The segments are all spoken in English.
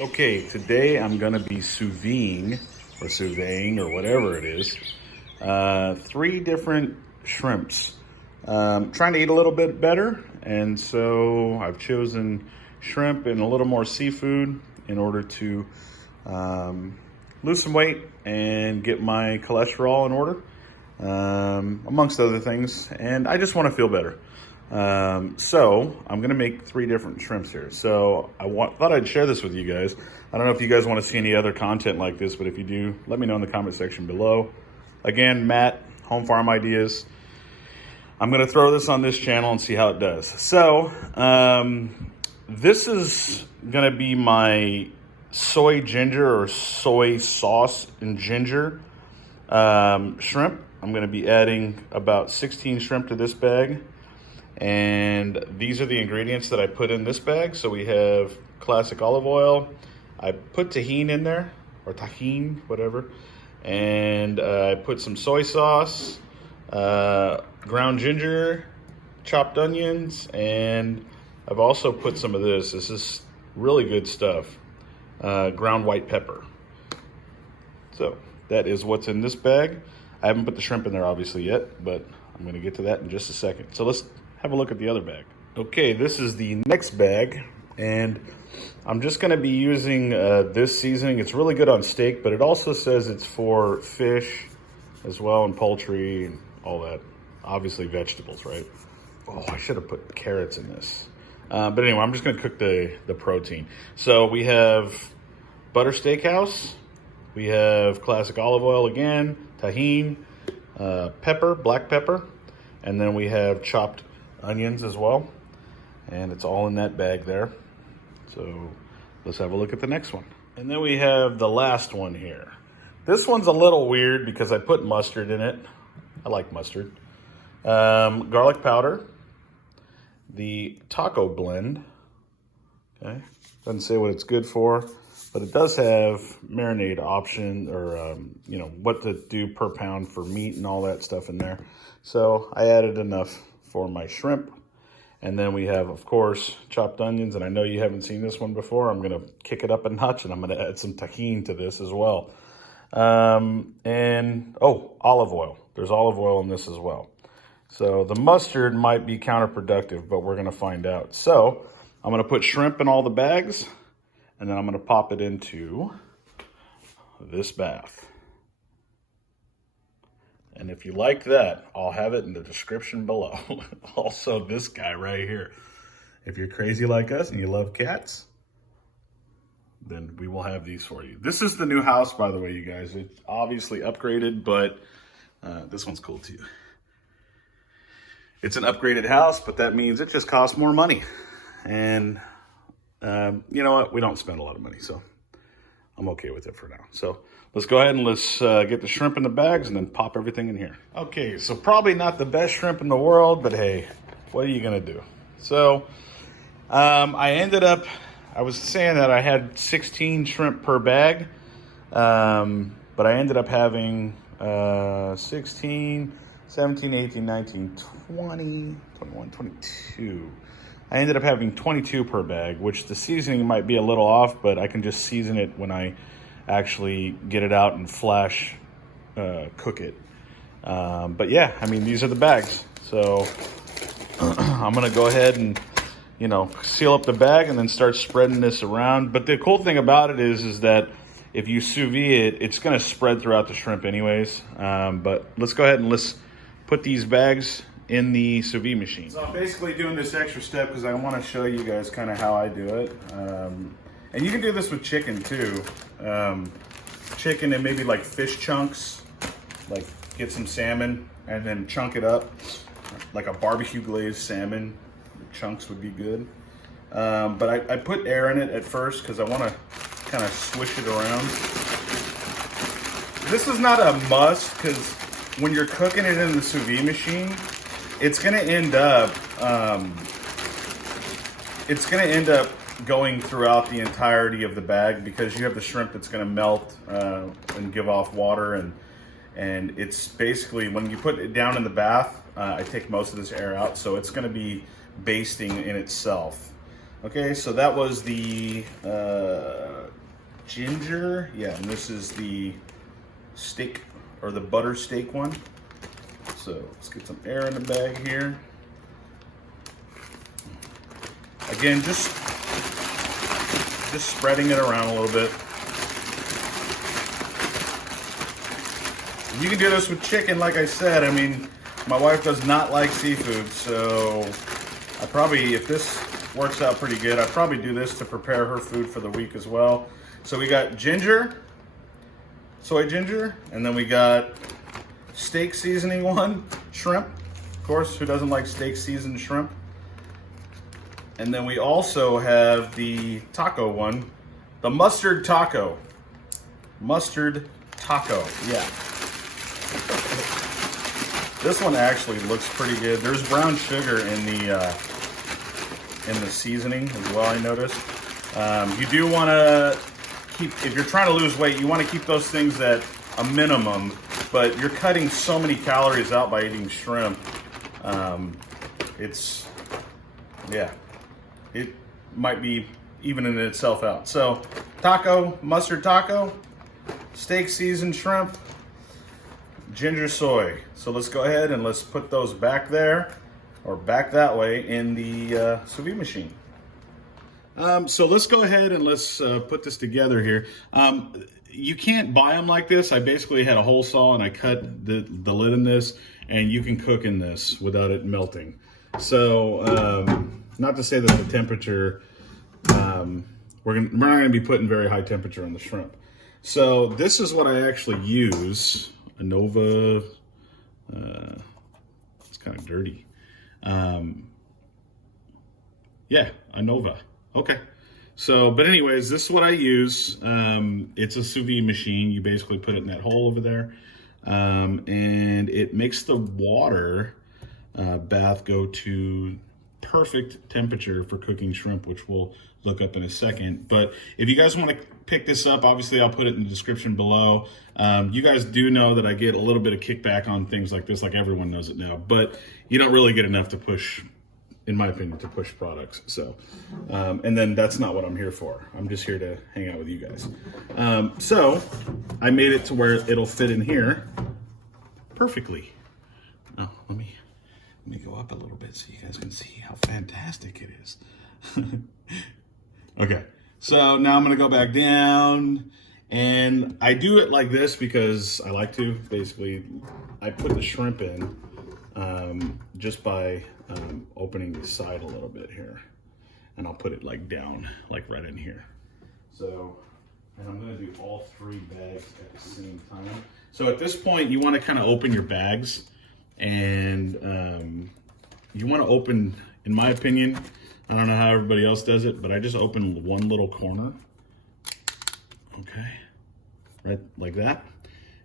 Okay, today I'm gonna be sous videing or sous videing or whatever it is. Three different shrimps. Trying to eat a little bit better, and so I've chosen shrimp and a little more seafood in order to lose some weight and get my cholesterol in order, amongst other things. And I just want to feel better. So I'm gonna make three different shrimps here. So thought I'd share this with you guys. I don't know if you guys want to see any other content like this, but if you do, let me know in the comment section below. Again, Matt, Home Farm Ideas. I'm gonna throw this on this channel and see how it does. So this is gonna be my soy ginger or soy sauce and ginger shrimp. I'm gonna be adding about 16 shrimp to this bag. And these are the ingredients that I put in this bag. So we have classic olive oil. I put tahini in there, or tahini, whatever. And I put some soy sauce, ground ginger, chopped onions, and I've also put some of this. This is really good stuff. Ground white pepper. So that is what's in this bag. I haven't put the shrimp in there obviously yet, but I'm gonna get to that in just a second. So let's have a look at the other bag. Okay, this is the next bag, and I'm just gonna be using this seasoning. It's really good on steak, but it also says it's for fish as well, and poultry and all that. Obviously vegetables, right? Oh, I should have put carrots in this. But anyway, I'm just gonna cook the protein. So we have butter steakhouse, we have classic olive oil again, tahini, pepper, black pepper, and then we have chopped onions as well, and it's all in that bag there. So let's have a look at the next one. And then we have the last one here. This one's a little weird because I put mustard in it. I like mustard. Garlic powder, the taco blend. Okay, doesn't say what it's good for, but it does have marinade option, or you know, what to do per pound for meat and all that stuff in there. So I added enough for my shrimp. And then we have, of course, chopped onions. And I know you haven't seen this one before. I'm gonna kick it up a notch, and I'm gonna add some tahini to this as well. And olive oil. There's olive oil in this as well. So the mustard might be counterproductive, but we're gonna find out. So I'm gonna put shrimp in all the bags, and then I'm gonna pop it into this bath. And if you like that, I'll have it in the description below. Also, this guy right here. If you're crazy like us and you love cats, then we will have these for you. This is the new house, by the way, you guys. It's obviously upgraded, but this one's cool too. It's an upgraded house, but that means it just costs more money. And you know what? We don't spend a lot of money, so I'm okay with it for now. So let's go ahead and let's get the shrimp in the bags and then pop everything in here. Okay, so probably not the best shrimp in the world, but hey, what are you gonna do? So I was saying that I had 16 shrimp per bag, but I ended up having 16, 17, 18, 19, 20, 21, 22. I ended up having 22 per bag, which the seasoning might be a little off, but I can just season it when I actually get it out and flash cook it. But yeah, I mean, these are the bags. So I'm gonna go ahead and, you know, seal up the bag and then start spreading this around. But the cool thing about it is that if you sous vide it, it's gonna spread throughout the shrimp anyways. But let's go ahead and let's put these bags in the sous vide machine. So I'm basically doing this extra step because I want to show you guys kind of how I do it. And you can do this with chicken too. Chicken and maybe like fish chunks, like get some salmon and then chunk it up, like a barbecue glazed salmon. Chunks would be good. But I put air in it at first because I want to kind of swish it around. This is not a must because when you're cooking it in the sous vide machine, it's gonna end up going throughout the entirety of the bag because you have the shrimp that's gonna melt and give off water, and it's basically, when you put it down in the bath, I take most of this air out, so it's gonna be basting in itself. Okay, so that was the ginger. Yeah, and this is the steak or the butter steak one. So let's get some air in the bag here. Again, just spreading it around a little bit. You can do this with chicken, like I said. I mean, my wife does not like seafood, so I probably, if this works out pretty good, I'd probably do this to prepare her food for the week as well. So we got ginger, soy ginger, and then we got steak seasoning one, shrimp. Of course, who doesn't like steak seasoned shrimp? And then we also have the taco one, the mustard taco. Mustard taco, yeah. This one actually looks pretty good. There's brown sugar in the seasoning as well, I noticed. You do want to keep, if you're trying to lose weight, you want to keep those things at a minimum, but you're cutting so many calories out by eating shrimp. It might be evening itself out. So taco, mustard taco, steak seasoned shrimp, ginger soy. So let's go ahead and let's put those back there, or back that way, in the sous vide machine. So let's go ahead and let's put this together here. You can't buy them like this. I basically had a hole saw and I cut the lid in this, and you can cook in this without it melting. So not to say that the temperature, we're not going to be putting very high temperature on the shrimp. So this is what I actually use. A Nova, it's kind of dirty. Yeah, a Nova. Okay. So, but anyways, this is what I use. It's a sous vide machine. You basically put it in that hole over there. And it makes the water bath go to perfect temperature for cooking shrimp, which we'll look up in a second. But if you guys want to pick this up, obviously I'll put it in the description below. You guys do know that I get a little bit of kickback on things like this, like everyone knows it now, but you don't really get enough to push, in my opinion, to push products. So, and then that's not what I'm here for. I'm just here to hang out with you guys. So I made it to where it'll fit in here perfectly. Oh, let me go up a little bit so you guys can see how fantastic it is. Okay, so now I'm gonna go back down, and I do it like this because I like to. Basically, I put the shrimp in just by opening the side a little bit here, and I'll put it like down, like right in here. So, and I'm gonna do all three bags at the same time. So at this point, you want to kind of open your bags, and you want to open, in my opinion, I don't know how everybody else does it, but I just open one little corner. Okay, right like that.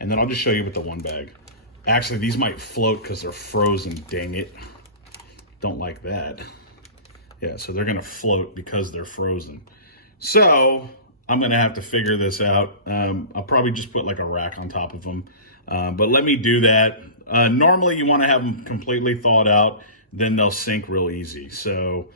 And then I'll just show you with the one bag. Actually, these might float because they're frozen, dang it. Don't like that. Yeah, so they're gonna float because they're frozen. So I'm gonna have to figure this out. I'll probably just put like a rack on top of them. But let me do that. Normally you wanna have them completely thawed out, then they'll sink real easy. So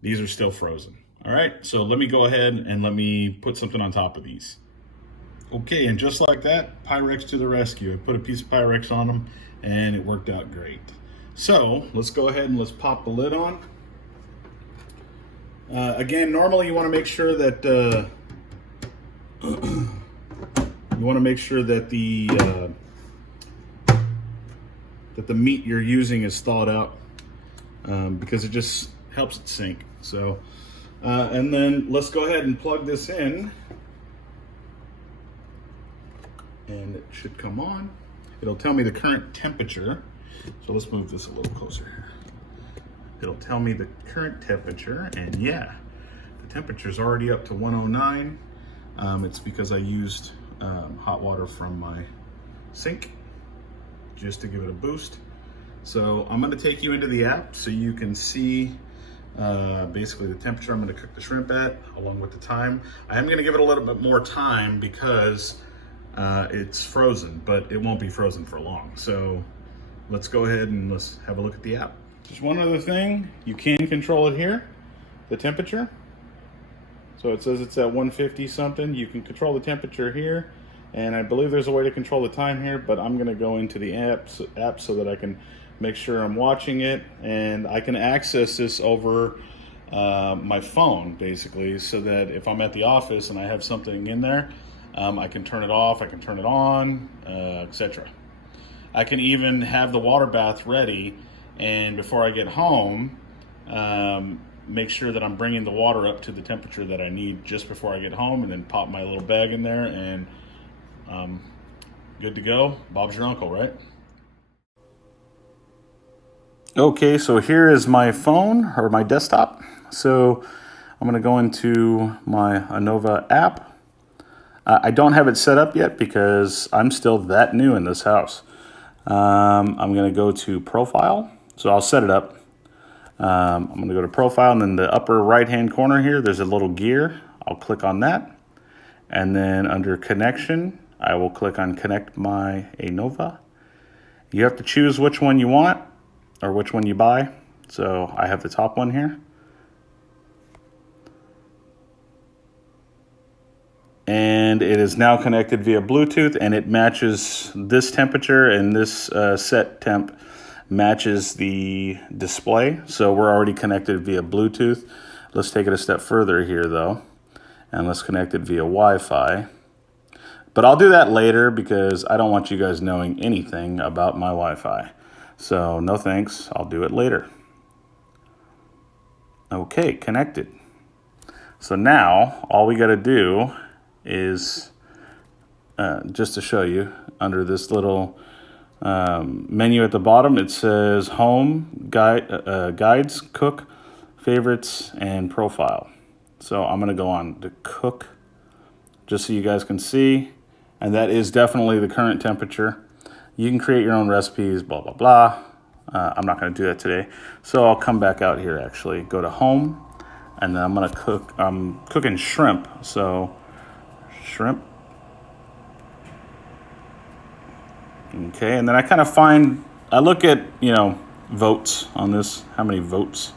these are still frozen. All right, so let me go ahead and let me put something on top of these. Okay, and just like that, Pyrex to the rescue. I put a piece of Pyrex on them and it worked out great. So let's go ahead and let's pop the lid on. Again, normally you want to make sure that the meat you're using is thawed out, because it just helps it sink. So, and then let's go ahead and plug this in, and it should come on. It'll tell me the current temperature. So let's move this a little closer here. It'll tell me the current temperature, and yeah, the temperature's already up to 109. It's because I used hot water from my sink just to give it a boost. So I'm gonna take you into the app so you can see basically the temperature I'm gonna cook the shrimp at, along with the time. I am gonna give it a little bit more time because it's frozen, but it won't be frozen for long. So let's go ahead and let's have a look at the app. Just one other thing, you can control it here, the temperature. So it says it's at 150 something. You can control the temperature here, and I believe there's a way to control the time here, but I'm gonna go into the app so that I can make sure I'm watching it, and I can access this over my phone, basically, so that if I'm at the office and I have something in there, I can turn it off, I can turn it on, etc. I can even have the water bath ready, and before I get home, make sure that I'm bringing the water up to the temperature that I need just before I get home, and then pop my little bag in there, and good to go. Bob's your uncle, right? Okay, so here is my phone or my desktop. So I'm gonna go into my Anova app. I don't have it set up yet because I'm still that new in this house. I'm gonna go to profile, so I'll set it up. I'm gonna go to profile, and in the upper right hand corner here, there's a little gear. I'll click on that. And then under connection, I will click on connect my Anova. You have to choose which one you want or which one you buy. So I have the top one here. And it is now connected via Bluetooth, and it matches this temperature, and this set temp matches the display. So we're already connected via Bluetooth. Let's take it a step further here though, and let's connect it via Wi-Fi. But I'll do that later because I don't want you guys knowing anything about my Wi-Fi. So no thanks, I'll do it later. Okay, connected. So now all we gotta do is, just to show you, under this little menu at the bottom, it says home, guides, cook, favorites, and profile. So I'm gonna go on to cook, just so you guys can see, and that is definitely the current temperature. You can create your own recipes, blah, blah, blah. I'm not gonna do that today. So I'll come back out here actually, go to home, and then I'm gonna cook, I'm cooking shrimp, so shrimp. Okay, and then I kind of I look at, votes on this, how many votes,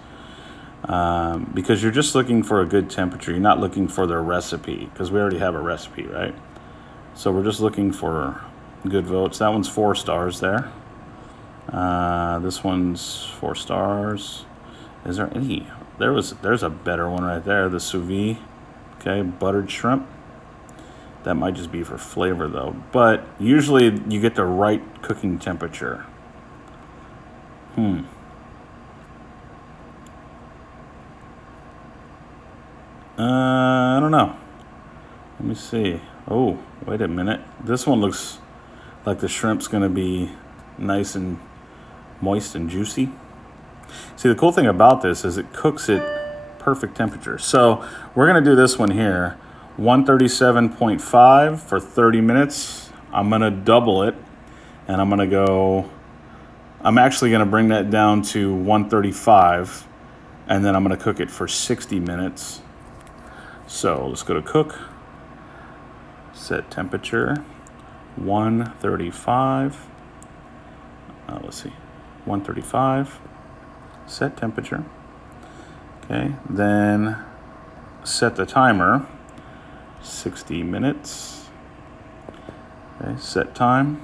because you're just looking for a good temperature. You're not looking for the recipe, because we already have a recipe, right? So we're just looking for good votes. That one's 4 stars there. This one's 4 stars. Is there any? There's a better one right there, the Sous Vide. Okay, buttered shrimp. That might just be for flavor though. But usually you get the right cooking temperature. I don't know. Let me see. Oh, wait a minute. This one looks like the shrimp's gonna be nice and moist and juicy. See, the cool thing about this is it cooks at perfect temperature. So we're gonna do this one here, 137.5 for 30 minutes. I'm gonna double it, and I'm actually gonna bring that down to 135, and then I'm gonna cook it for 60 minutes. So let's go to cook, set temperature, 135. Let's see, 135, set temperature. Okay, then set the timer, 60 minutes. Okay, set time.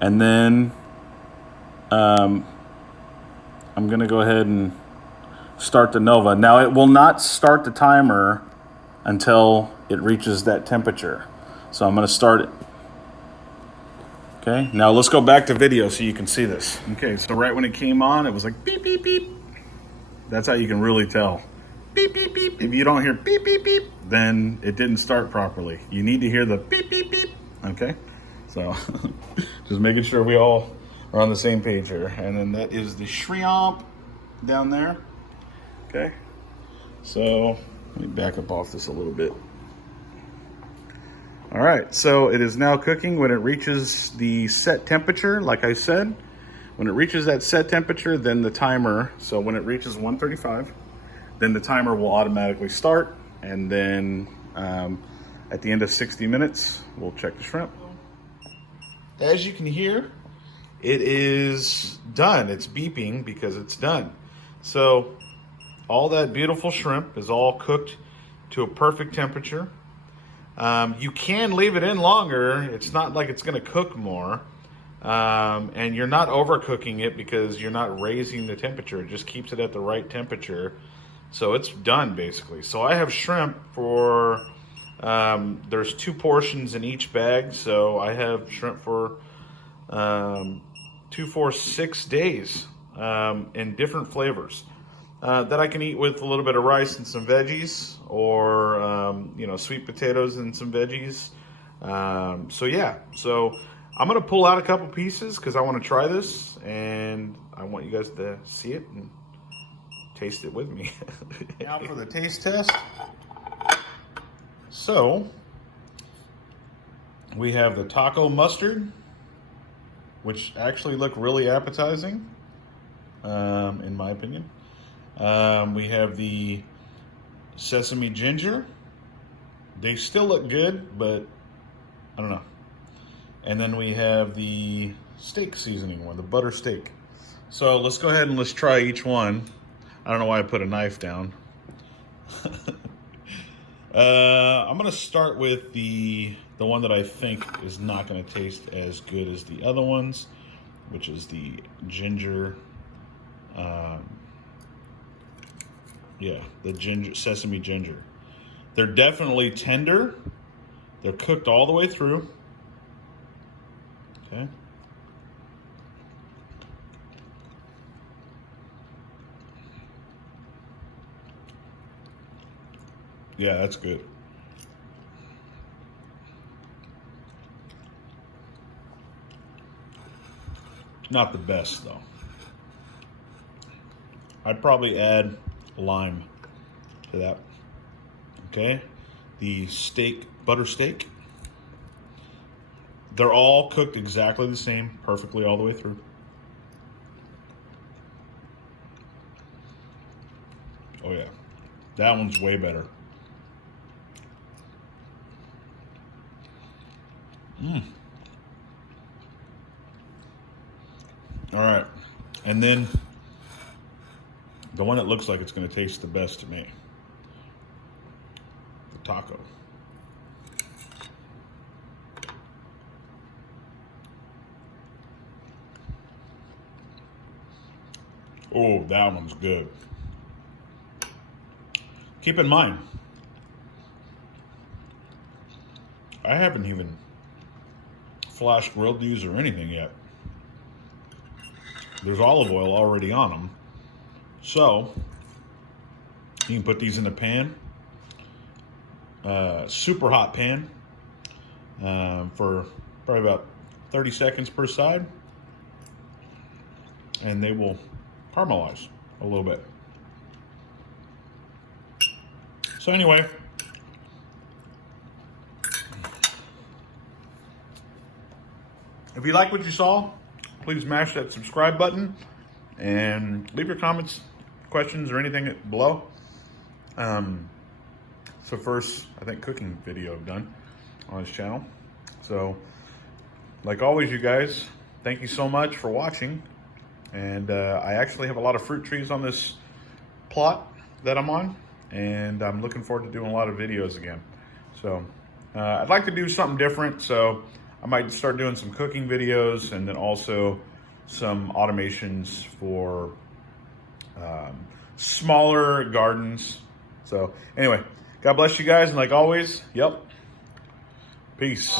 And then I'm gonna go ahead and start the Nova. Now it will not start the timer until it reaches that temperature. So I'm gonna start it. Okay, now let's go back to video so you can see this. Okay, so right when it came on, it was like beep, beep, beep. That's how you can really tell. Beep, beep, beep. If you don't hear beep, beep, beep, then it didn't start properly. You need to hear the beep, beep, beep. Okay, so just making sure we all are on the same page here. And then that is the shrimp down there. Okay, so let me back up off this a little bit. All right, so it is now cooking. When it reaches the set temperature, like I said, when it reaches that set temperature, then the timer, so when it reaches 135, then the timer will automatically start, and then at the end of 60 minutes, we'll check the shrimp. As you can hear, it is done. It's beeping because it's done. So all that beautiful shrimp is all cooked to a perfect temperature. You can leave it in longer. It's not like it's going to cook more. And you're not overcooking it because you're not raising the temperature. It just keeps it at the right temperature. So it's done basically. So I have shrimp for, there's 2 portions in each bag. So I have shrimp for 2, 4, 6 days in different flavors. That I can eat with a little bit of rice and some veggies, or you know, sweet potatoes and some veggies. So yeah, so I'm gonna pull out a couple pieces because I want to try this, and I want you guys to see it and taste it with me. Now for the taste test. So we have the taco mustard, which actually look really appetizing, in my opinion. We have the sesame ginger. They still look good, but I don't know. And then we have the steak seasoning one, the butter steak. So let's go ahead and let's try each one. I don't know why I put a knife down. I'm gonna start with the one that I think is not gonna taste as good as the other ones, which is the ginger. Yeah, the ginger, sesame ginger. They're definitely tender. They're cooked all the way through. Okay. Yeah, that's good. Not the best though. I'd probably add lime to that. Okay, the steak, butter steak. They're all cooked exactly the same, perfectly all the way through. Oh yeah, that one's way better. All right, and then the one that looks like it's going to taste the best to me, the taco. Oh, that one's good. Keep in mind, I haven't even flash grilled these or anything yet. There's olive oil already on them. So you can put these in a pan, super hot pan, for probably about 30 seconds per side, and they will caramelize a little bit. So anyway, if you like what you saw, please smash that subscribe button and leave your comments, questions, or anything below. It's the first, I think, cooking video I've done on this channel. So, like always, you guys, thank you so much for watching. And I actually have a lot of fruit trees on this plot that I'm on, and I'm looking forward to doing a lot of videos again. So, I'd like to do something different, so I might start doing some cooking videos, and then also some automations for smaller gardens. So anyway, God bless you guys, and like always, peace.